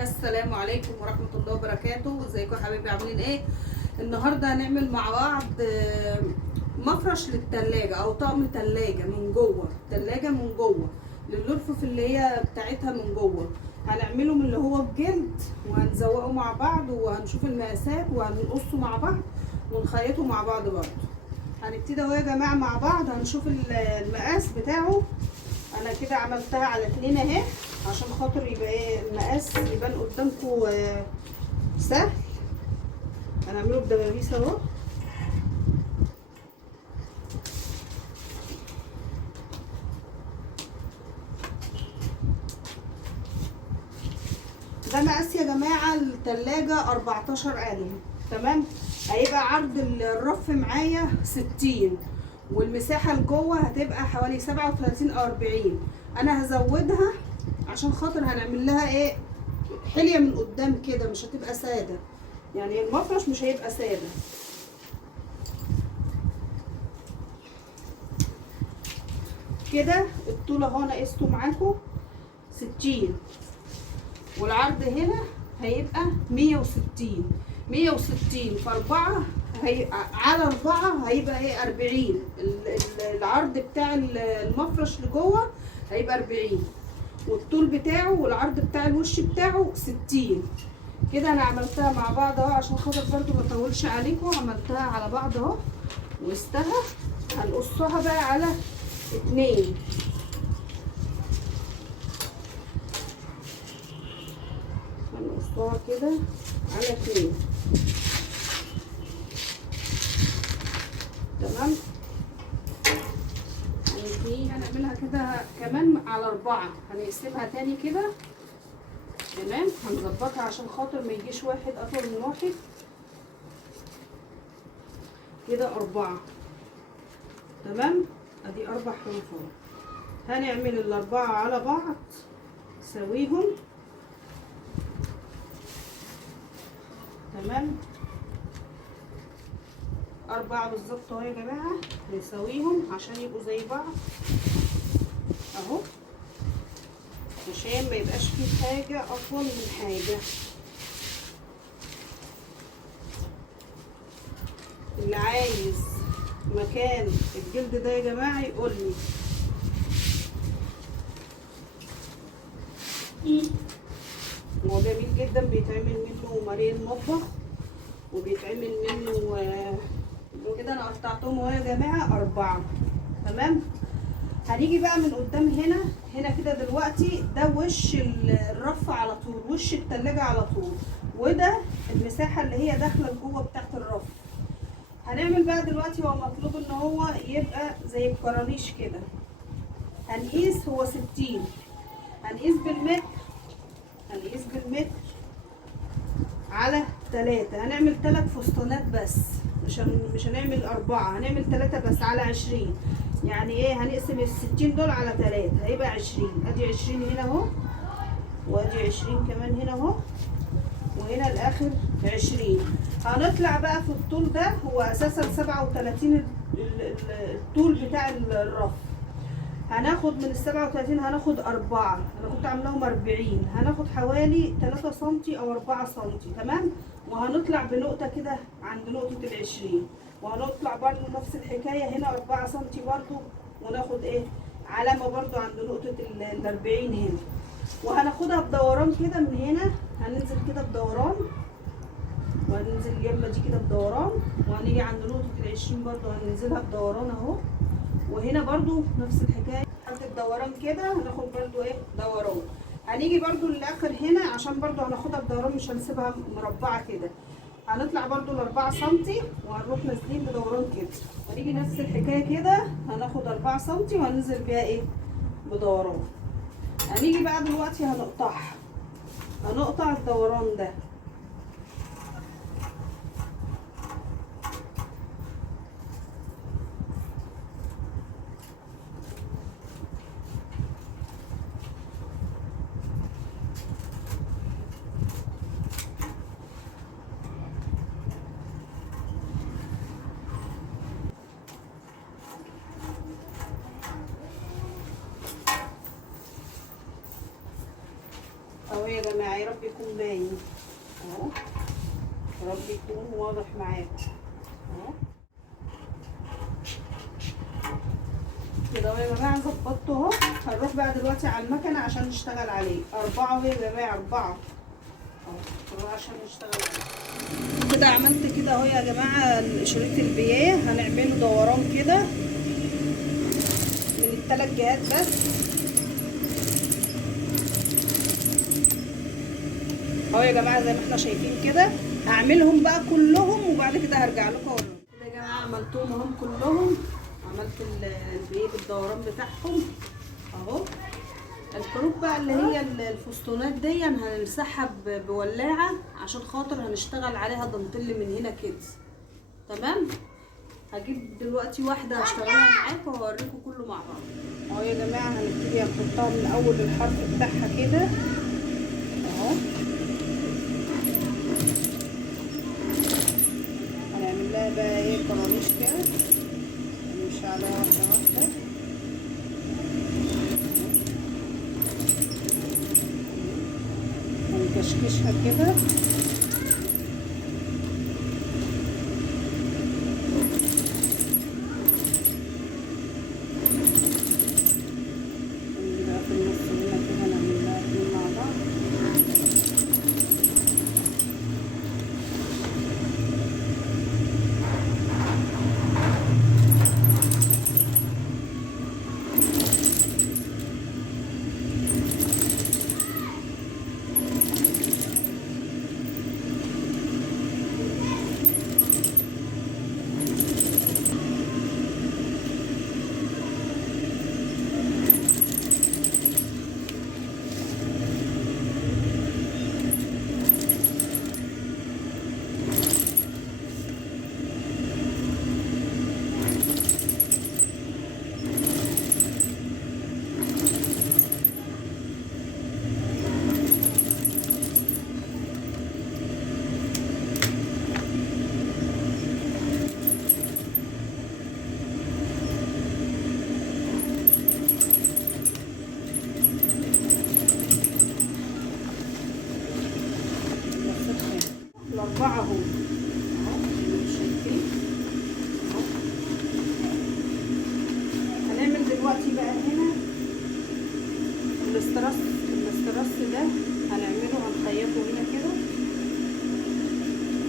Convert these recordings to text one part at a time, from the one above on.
السلام عليكم ورحمة الله وبركاته. ازيكم يا حبايبي، عاملين ايه؟ النهارده هنعمل مع بعض مفرش للتلاجة او طقم تلاجة من جوه، تلاجة من جوه للرفوف اللي هي بتاعتها من جوه. هنعمله من اللي هو الجلد وهنزوقه مع بعض وهنشوف المقاسات وهنقصه مع بعض ونخيطه مع بعض برضه. هنبتدي اهو يا جماعة مع بعض، هنشوف المقاس بتاعه. انا كده عملتها على 2 اهي عشان خاطر يبقى ايه المقاس يبان قدامكم سهل. هنعمله بدبابيس اهو. ده مقاس يا جماعه التلاجة 14 قلم، تمام. هيبقى عرض الرف معايا 60 والمساحه لجوه هتبقى حوالي 37 او 40. انا هزودها عشان خاطر هنعمل لها ايه حليه من قدام كده، مش هتبقى ساده، يعني المفرش مش هيبقى ساده. كده الطول اهو انا قسته معاكم 60 والعرض هنا هيبقى 160. 160 في 4 على 4 هيبقى ايه 40. العرض بتاع المفرش لجوه هيبقى 40 والطول بتاعه والعرض بتاع الوش بتاعه 60. كده انا عملتها مع بعض اهو عشان خاطر برضو ما اطولش عليكم. عملتها على بعض اهو وقستها. هنقصها بقى على 2. هنقصها كده على 2، تمام. دي هنعملها كده كمان على 4، هنقسمها تاني كده، تمام. هنظبطها عشان خاطر ما يجيش واحد اطول من واحد. كده 4، تمام. ادي 4 حروف اهو. هنعمل ال4 على بعض نساويهم، تمام. 4 بالظبط اهو يا جماعه، نساويهم عشان يبقوا زي بعض اهو، عشان ما يبقاش فيه حاجه اطول من حاجه. اللي عايز مكان الجلد ده يا جماعه يقول لي. هو جميل جدا، بيتعمل منه مريل مطبخ وبيتعمل منه كده. انا قطعتهم اهو يا جماعه 4، تمام. هنيجي بقى من قدام هنا كده. دلوقتي ده وش الرف على طول، وش التلاجة على طول، وده المساحه اللي هي داخله لجوه بتاعت الرف. هنعمل بقى دلوقتي، هو مطلوب ان هو يبقى زي الكرانيش كده. هنقيس هو 60، هنقيس بالمتر، هنقيس بالمتر على 3. هنعمل 3 فستانات بس، مش هنعمل 4، هنعمل 3 بس على 20. يعني ايه، هنقسم ال60 دول على 3 هيبقى 20. ادي 20 هنا اهو، وادي 20 كمان هنا اهو، وهنا الاخر 20. هنطلع بقى في الطول ده، هو اساسا 37 الطول بتاع الرف. هناخد من ال37 هناخد 4، انا كنت عاملاهم 40، هناخد حوالي 3 سنتي او 4 سنتي، تمام. وهنطلع بنقطة كده عند نقطة ال20، وهنطلع برضو نفس الحكاية هنا 4 سنتي برضو، وناخد ايه علامة برضو عند نقطة ال40 هنا. وهناخدها بدوران كده من هنا، هننزل كده بدوران، وهننزل اليمة دي كده بدوران، وهنيجي عند نقطة ال20 برضو هننزلها بدوران اهو. وهنا برضو نفس الحكايه حالة الدوران كده، هناخد برضو ايه دوران. هنيجي برضو للاخر هنا عشان برضو هناخدها بدوران، مش هنسيبها مربعه كده. هنطلع برضو ل4 سنتي وهنروح نازلين بدوران كده. هنيجي نفس الحكايه كده، هناخد 4 سنتي وهننزل بيها ايه بدوران. هنيجي بقى دلوقتي هنقطعها، هنقطع الدوران ده. اهو يا يا جماعه، يا رب يكون باين اهو، يا رب يكون واضح معاكم اهو كده اهو يا جماعه. ظبطته اهو. هنروح بقى دلوقتي على المكنه عشان نشتغل عليه. 4 اهو يا جماعه، 4 اهو، نروح عشان نشتغل عليه. كده عملت كده اهو يا جماعه شريط البياه. هنعمله دوران كده من الثلاث جهات بس اهو يا جماعه زي ما احنا شايفين كده. هعملهم بقى كلهم وبعد كده هرجع لكم اوريكم. كده يا جماعه عملتهم اهم كلهم. عملت البيت الدوران بتاعهم اهو. الحروف بقى اللي هي الفستونات دي هنمسحها بولاعه عشان خاطر هنشتغل عليها دانتيل من هنا كده. تمام. هجيب دلوقتي واحده هشتغلها معاكم وهوريكم كله مع بعض اهو يا جماعه. هنبتدي نحطها من اول الحرف بتاعها كده اهو. هنعمل لها بقى ايه قرانيش كده، نمشي عليها واحده واحده ونكشكشها كده. الأربعة اهو شايفين. هنعمل دلوقتي بقى هنا الاسترس ده هنعمله، هنخيطه هنا كده،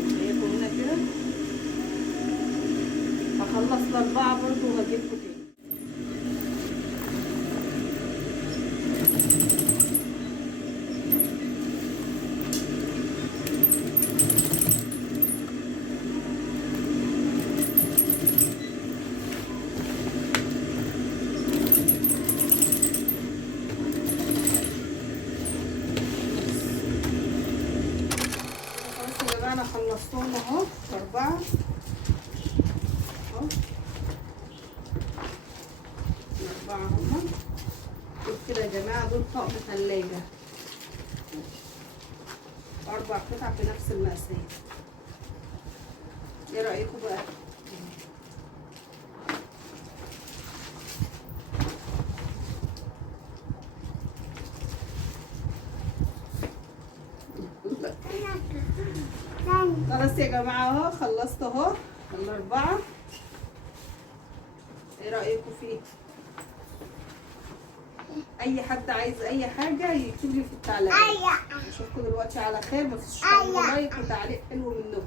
هنخيطه هنا كده. هخلص الأربعة برضو وهجيبكم تاني. انا خلصتهم اهو 4 اهو. 4 هما دول كده يا جماعه. دول طقم ثلاجه 4 قطع في نفس المقاسات. ايه رايكم بقى؟ خلاص يا جماعه اهو خلصت اهو ال4. ايه رايكم فيه؟ اي حد عايز اي حاجه يكتب لي في التعليقات. اشوفكم دلوقتي على خير، بس لايك وتعليق حلو منكم.